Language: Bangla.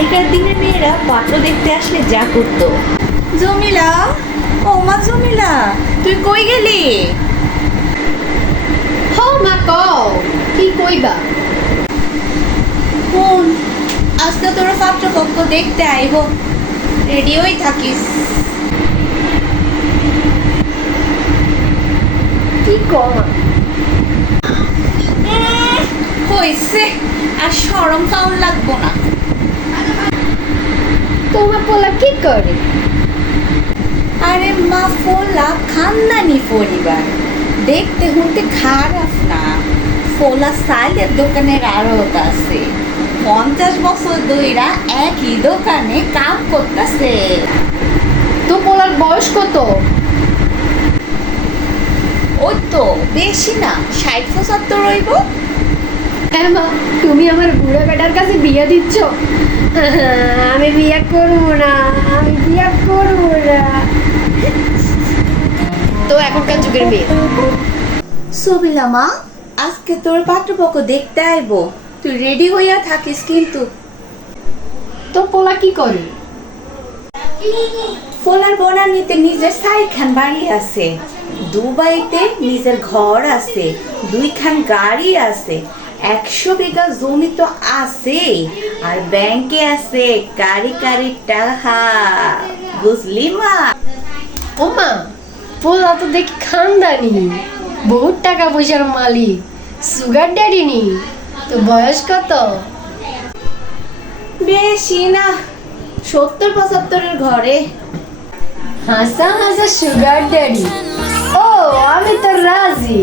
আগেকার দিনের মেয়েরা পাত্র দেখতে আসলে যা করতো। জমিলা, ও মা জমিলা, তুই কই গেলি? হ মা কও, কি কইবা? কোন আজকে তোর পাত্রপক্ষ দেখতে আইব, রেডি হই থাকিস। কি কম হইছে, আর শরম পাউন লাগবো না। তোমার পোলা কি করে? আরে মা, ফোলা খানদানি পরিবার, দেখতে হুনতে খারাপ না। ফোলা সাইলের দোকানের আড়ত আছে, 50 বছর ধইরা একই দোকানে কাম করতেছে। তো পোলার বয়স কত? ওই তো বেশি না, 60-75 হইব। হ্যাঁ মা, তুমি আমার বুড়া বেটার কাছে বিয়ে দিচ্ছ? আমি বিয়ে করবো না, আমি বিয়ে করবো না। তো এখনকার যুগের মেয়ে। সবিলা মা, আজকে তোর পাত্রপক্ষ দেখতে আইব, তুই রেডি হইয়া থাকিস কিন্তু। তোর পোলা কি করে? ফোলার বনানীতে নিজের 4খান বাড়ি আছে, দুবাইতে নিজের ঘর আছে, 2খান গাড়ি আছে, 100 বিঘা জমি তো আছে, আর ব্যাংকে আছে কারি কারি টাকা, বুঝলি মা? ও মা, পোলা তো দেখি খানদানি, বহুত টাকা পয়সার মালিক, সুগার ড্যাডি নি। তো বয়স কত? বেশি না, 70-75-এর ঘরে। হাসা হাসা সুগার ড্যাডি। ও, আমি তো রাজি।